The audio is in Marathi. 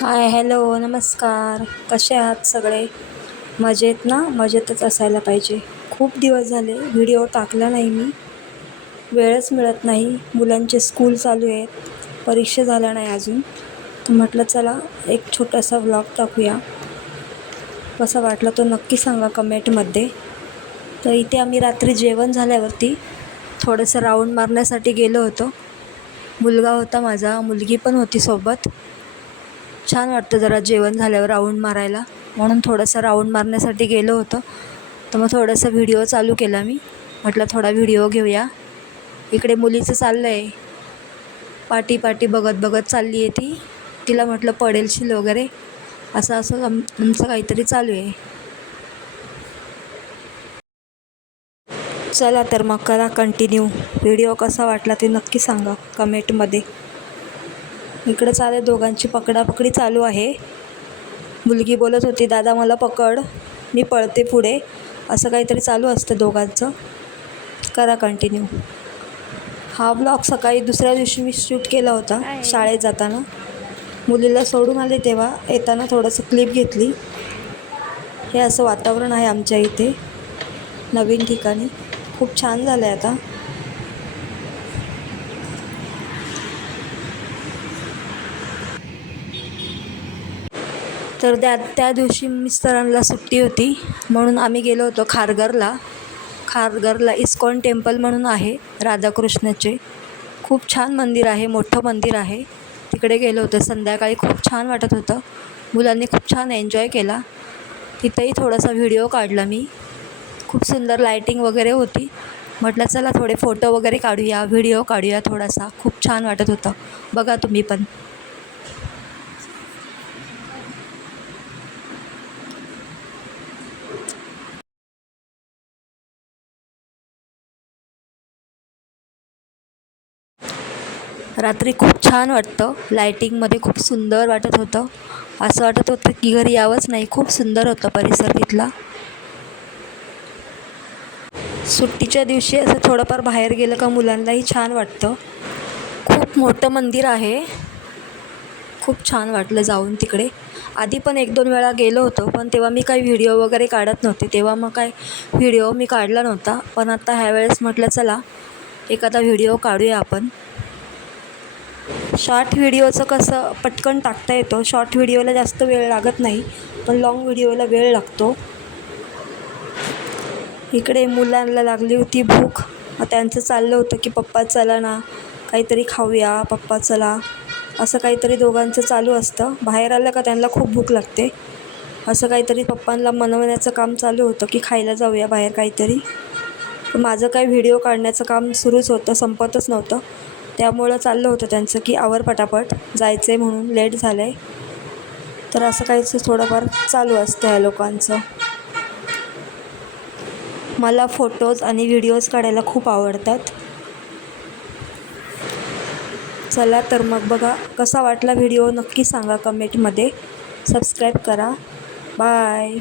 हाय, हॅलो, नमस्कार. कसे आहात सगळे? मजेत ना? मजेतच असायला पाहिजे. खूप दिवस झाले व्हिडिओ टाकला नाही मी. वेळच मिळत नाही. मुलांचे स्कूल चालू आहेत. परीक्षा झाल्या नाही अजून. तर म्हटलं चला एक छोटासा व्लॉग टाकूया. कसा वाटला तो नक्की सांगा कमेंटमध्ये. तर इथे आम्ही रात्री जेवण झाल्यावरती थोडंसं राऊंड मारण्यासाठी गेलो होतो. मुलगा होता माझा, मुलगी पण होती सोबत. छान वाटतं जरा जेवण झाल्यावर राऊंड मारायला, म्हणून थोडंसं राऊंड मारण्यासाठी गेलो होतो. तर मग थोडासा व्हिडिओ चालू केला मी. म्हटलं थोडा व्हिडिओ घेऊया. इकडे मुलीचं चाललं आहे, पाटी पाटी बघत बघत चालली आहे ती. तिला म्हटलं पडेलशील वगैरे, असं असं आमचं काहीतरी चालू आहे. चला तर मग करा कंटिन्यू. व्हिडिओ कसा वाटला ते नक्की सांगा कमेंटमध्ये. इकडे चालेल दोघांची पकडापकडी चालू आहे. मुलगी बोलत होती, दादा मला पकड, मी पळते पुढे. असं काहीतरी चालू असतं दोघांचं. करा कंटिन्यू. हा ब्लॉग सकाळी दुसऱ्या दिवशी मी शूट केला होता शाळेत जाताना. मुलीला सोडून आले तेव्हा येताना थोडंसं क्लिप घेतली. हे असं वातावरण आहे आमच्या इथे नवीन ठिकाणी. खूप छान झालं आहे आता. तर त्या दिवशी मिस्टरांना सुट्टी होती, म्हणून आम्ही गेलो होतो खारघरला इस्कॉन टेम्पल म्हणून आहे राधाकृष्णाचे. खूप छान मंदिर आहे, मोठं मंदिर आहे. तिकडे गेलो होतो संध्याकाळी. खूप छान वाटत होतं. मुलांनी खूप छान एन्जॉय केला. तिथंही थोडासा व्हिडिओ काढला मी. खूप सुंदर लायटिंग वगैरे होती. म्हटलं चला थोडे फोटो वगैरे काढूया, व्हिडिओ काढूया थोडासा. खूप छान वाटत होतं. बघा तुम्ही पण. रात्री खूप छान वाटतं. लायटिंगमध्ये खूप सुंदर वाटत होतं. असं वाटत होतं की घरी यावंच नाही. खूप सुंदर होतं परिसर तिथला. सुट्टीच्या दिवशी असं थोडंफार बाहेर गेलं का मुलांनाही छान वाटतं. खूप मोठं मंदिर आहे. खूप छान वाटलं जाऊन तिकडे. आधी पण 1-2 वेळा गेलो होतो, पण तेव्हा मी काही व्हिडिओ वगैरे काढत नव्हते. तेव्हा मग काय व्हिडिओ मी काढला नव्हता. पण आता ह्यावेळेस म्हटलं चला एखादा व्हिडिओ काढूया आपण. शॉर्ट व्हिडिओचं कसं पटकन टाकता येतो. शॉर्ट व्हिडिओला जास्त वेळ लागत नाही, पण लाँग व्हिडिओला वेळ लागतो. इकडे मुलांना लागली होती भूक. मग त्यांचं चाललं होतं की पप्पा चला ना काहीतरी खाऊया, पप्पा चला, असं काहीतरी दोघांचं चालू असतं. बाहेर आलं का त्यांना खूप भूक लागते. असं काहीतरी पप्पांना मनवण्याचं काम चालू होतं की खायला जाऊया बाहेर काहीतरी. माझं काय व्हिडिओ काढण्याचं काम सुरूच होतं, संपतच नव्हतं. त्यामुळं चाललं होतं त्यांचं की आवर पटापट, जायचं आहे म्हणून, लेट झालं आहे. तर असं काहीच थोडंफार चालू असतं ह्या लोकांचं. मला फोटोज आणि व्हिडिओज काढायला खूप आवडतात. चला तर मग बघा कसा वाटला व्हिडिओ नक्की सांगा कमेंटमध्ये. सबस्क्राईब करा. बाय.